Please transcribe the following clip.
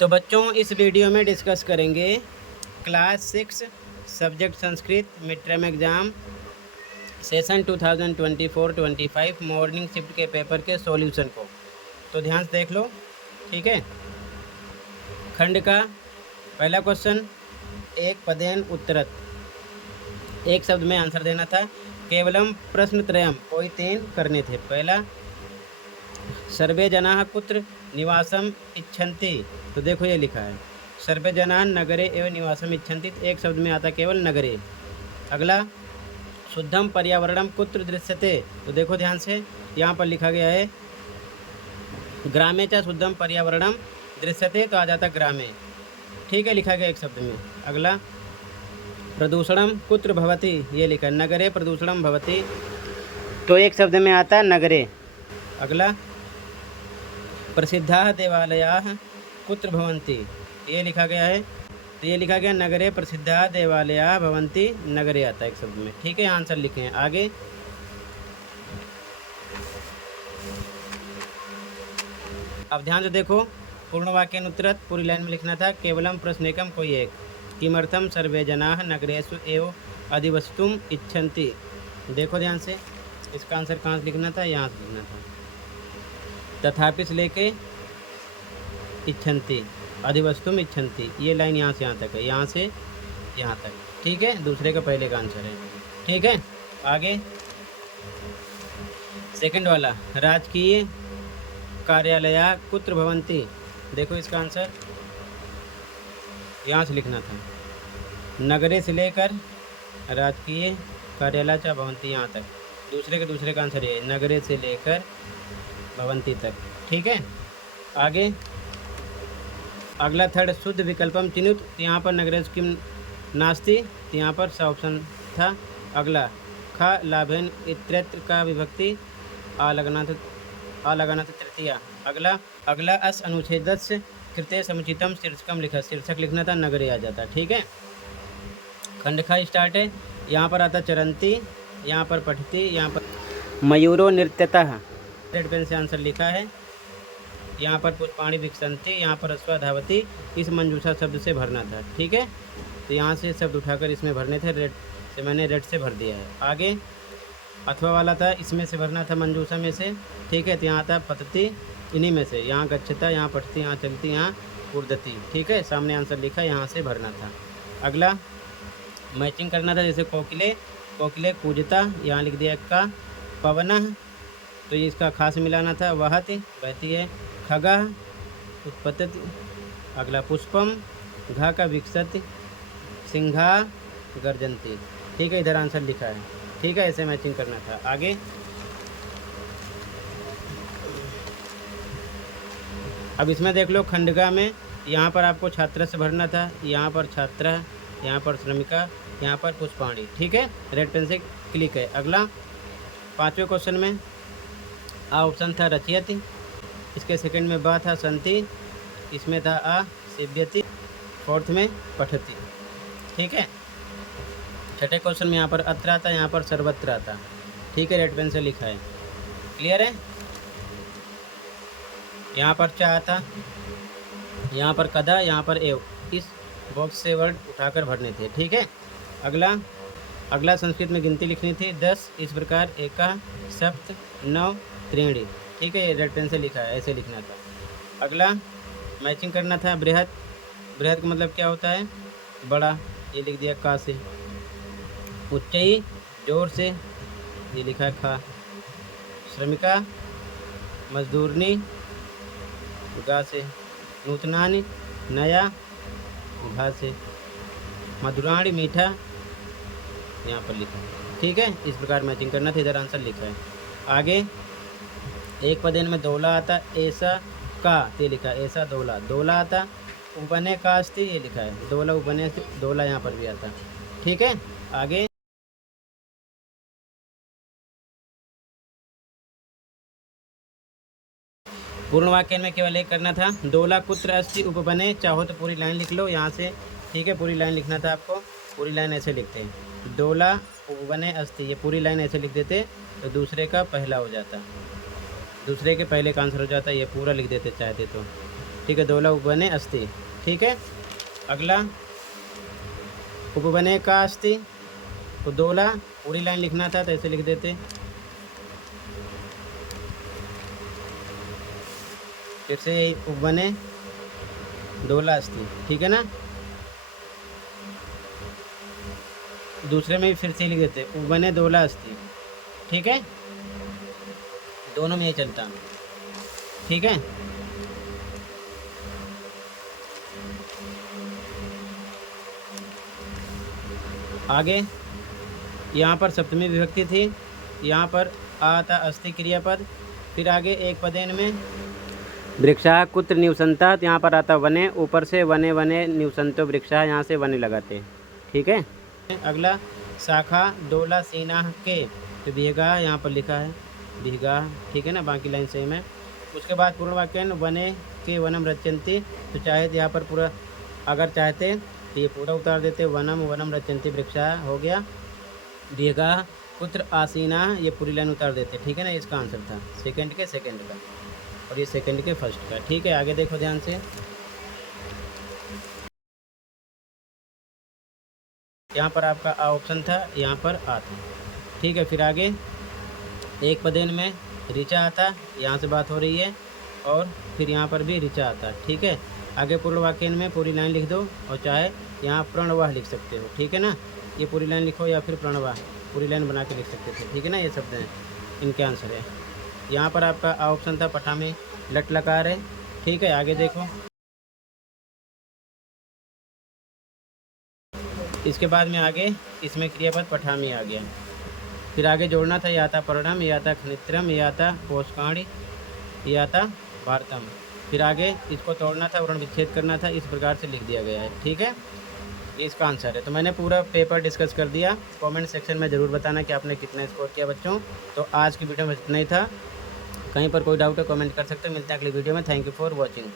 तो बच्चों इस वीडियो में डिस्कस करेंगे class 6 subject Sanskrit mid term exam session 2024-25 morning shift के पेपर के सॉल्यूशन को। तो ध्यान से देख लो, ठीक है। खंड का पहला क्वेश्चन, एक पदेन उत्तरत, एक शब्द में आंसर देना था। केवलम प्रश्न त्रयम, कोई 3 करने थे। पहला, सर्वे जनाः कुत्र निवासम इच्छन्ति, तो देखो ये लिखा है सर्वे जनाः नगरे एवं निवासम इच्छन्ति, एक शब्द में आता केवल नगरे। अगला, शुद्धम पर्यावरणम कुत्र दृश्यते, तो देखो ध्यान से यहाँ पर लिखा गया है ग्रामे च शुद्धम पर्यावरणम दृश्यते, तो आ जाता ग्रामे, ठीक है, लिखा गया एक शब्द में। अगला, प्रदूषणम कुत्र भवति, ये लिखा नगरे प्रदूषणम भवति, तो एक शब्द में आता नगरे। अगला, प्रसिद्धाः देवालयाः कुत्र भवन्ति, ये लिखा गया है, तो ये लिखा गया नगरे प्रसिद्धाः देवालयाः भवन्ति, नगरे आता है एक शब्द में, ठीक है। आंसर लिखे हैं आगे। अब ध्यान से देखो, पूर्ण वाक्य उत्तरत पूरी लाइन में लिखना था। केवलम प्रश्न एकम, कोई एक। किमर्थम सर्वे जनाः नगरेषु एव अधिवस्तुम इच्छन्ति, देखो ध्यान से, इसका आंसर कहाँ से लिखना था, यहाँ से लिखना था। तथापि से लेके इच्छन्ति, अधिवस्तुम इच्छन्ति, ये लाइन यहाँ से यहाँ तक है, यहाँ से यहाँ तक, ठीक है। दूसरे का पहले का आंसर है, ठीक है। आगे सेकंड वाला, राजकीय कार्यालय कुत्र भवन्ति, देखो इसका आंसर यहाँ से लिखना था। नगरे से लेकर राजकीय कार्यालय च भवन्ति, यहाँ तक, दूसरे का आंसर ये नगरे से लेकर भवन्ति तक, ठीक है। आगे अगला थर्ड, शुद्ध विकल्पम चिनुत, यहाँ पर नगरेश किम नास्ति, यहाँ पर सा ऑप्शन था। अगला, ख लाभेन इत्यत्र का विभक्ति आलगनाथ तृतीया। अगला अस अनुच्छेदस्य कृते समुचितम शीर्षकम लिखा, शीर्षक लिखना था, नगरे आ जाता, ठीक है। खंड खा स्टार्ट है, यहाँ पर आता चरंती, यहाँ पर पठती, यहाँ पर मयूरो नृत्यतः, रेड पेन से आंसर लिखा है। यहाँ पर पुष्पाणि विकसंती, यहाँ पर अश्वा धावती, इस मंजूषा शब्द से भरना था, ठीक है। तो यहाँ से शब्द उठाकर इसमें भरने थे, रेड से मैंने रेड से भर दिया है। आगे अथवा वाला था, इसमें से भरना था मंजूषा में से, ठीक है। तो यहाँ था पतती, इन्हीं में से, यहाँ गच्छता, यहाँ पठती, यहाँ चलती, यहाँ उड़दती, ठीक है। सामने आंसर लिखा, यहाँ से भरना था। अगला मैचिंग करना था, जैसे कोकिले कूजता, यहाँ लिख दिया का। पवनः, तो ये इसका खास मिलाना था, वहति बहती है। खगः उत्पतति। अगला पुष्पम, घा का विकसति, सिंहा गर्जन्ति, ठीक है। इधर आंसर लिखा है, ठीक है, ऐसे मैचिंग करना था। आगे अब इसमें देख लो, खंडगा में यहाँ पर आपको छात्र से भरना था, यहाँ पर छात्रा, यहाँ पर श्रमिका, यहाँ पर पुष्पाणी, ठीक है। रेड पेन से क्लिक है। अगला पाँचवें क्वेश्चन में आ ऑप्शन था रचयति, इसके सेकंड में बा था संति, इसमें था आ सेव्यति, फोर्थ में पठति, ठीक है। छठे क्वेश्चन में यहाँ पर अत्र आता, यहाँ पर सर्वत्र आता, ठीक है। रेड पेन से लिखा है, क्लियर है। यहाँ पर चा आता, यहाँ पर कदा, यहाँ पर एव, इस बॉक्स से वर्ड उठाकर भरने थे, ठीक है। अगला संस्कृत में गिनती लिखनी थी 10, इस प्रकार एका सप्त 9 त्रीणी, ठीक है। ये रेड पेन से लिखा है, ऐसे लिखना था। अगला मैचिंग करना था, बृहत का मतलब क्या होता है, बड़ा, ये लिख दिया का से। उच्चई, जोर से, ये लिखा है खा। श्रमिका, मजदूरनी, गा से। नूतनानि, नया, घा से। मधुराणी, मीठा, यहाँ पर लिखा, ठीक है। इस प्रकार मैचिंग करना था, इधर आंसर लिखा है। आगे एक पदेन में दौला आता, ऐसा का, ये लिखा है, ऐसा दौला आता। उपने का अस्ति, ये लिखा है, दौला उपने, दौला यहाँ पर भी आता, ठीक है। आगे पूर्ण वाक्य में केवल एक करना था, दौला कुत्र अस्ति उपबने, चाहो तो पूरी लाइन लिख लो यहाँ से, ठीक है। पूरी लाइन लिखना था आपको, पूरी लाइन ऐसे लिखते हैं, दौला उपबने अस्ति, ये पूरी लाइन ऐसे लिख देते तो दूसरे का पहला हो जाता, दूसरे के पहले का आंसर हो जाता, ये पूरा लिख देते चाहते तो, ठीक है, दोला उपवने अस्ति। ठीक है, अगला उपवने का अस्ति, तो दोला पूरी लाइन लिखना था तो ऐसे लिख देते, फिर से उपवने दोला अस्ति। ठीक है ना, दूसरे में भी फिर से लिख देते उपवने दोला अस्ति। ठीक है, दोनों में ये चलता। ठीक है, आगे यहाँ पर सप्तमी विभक्ति थी, यहाँ पर आता अस्ति क्रियापद, फिर आगे एक पदेन में वृक्षा कुत्र निवसंतात, यहाँ पर आता वने, ऊपर से वने वने निवसंतो वृक्षा, यहाँ से वने लगाते। ठीक है, अगला शाखा दोला सीना के, तो भीगा यहाँ पर लिखा है भीगा। ठीक है ना, बाकी लाइन सेम है। उसके बाद पूर्ण वाक्य वने के वनम रचयन्ति, तो चाहे यहाँ पर पूरा, अगर चाहते तो ये पूरा उतार देते, वनम वनम रचयन्ति वृक्षा हो गया। भीगा पुत्र आसीना, ये पूरी लाइन उतार देते। ठीक है ना, इसका आंसर था सेकंड के सेकंड का, और ये सेकंड के फर्स्ट का। ठीक है, आगे देखो ध्यान से, यहाँ पर आपका आ ऑप्शन था, यहाँ पर आ था। ठीक है, फिर आगे एक पदेन में ऋचा आता, यहाँ से बात हो रही है, और फिर यहाँ पर भी ऋचा आता। ठीक है, आगे पूर्ण वाक्य में पूरी लाइन लिख दो, और चाहे यहाँ प्रणवाह लिख सकते हो। ठीक है ना, ये पूरी लाइन लिखो या फिर प्रणवाह पूरी लाइन बना के लिख सकते थे। ठीक है ना, ये शब्द हैं, इनके आंसर है। यहाँ पर आपका आ ऑप्शन था, पठा में लट लकार है। ठीक है, आगे देखो, इसके बाद में आगे इसमें क्रियापद पठामी आ गया। फिर आगे जोड़ना था, या था पर्णम, या था खनित्रम, या था पोषकाणी, या था भारतम। फिर आगे इसको तोड़ना था, वर्ण विच्छेद करना था, इस प्रकार से लिख दिया गया है। ठीक है, ये इसका आंसर है। तो मैंने पूरा पेपर डिस्कस कर दिया। कमेंट सेक्शन में ज़रूर बताना कि आपने कितना स्कोर किया बच्चों। तो आज की वीडियो में इतना ही था, कहीं पर कोई डाउट है कमेंट कर सकते हो। मिलते हैं अगली वीडियो में। Thank you for watching.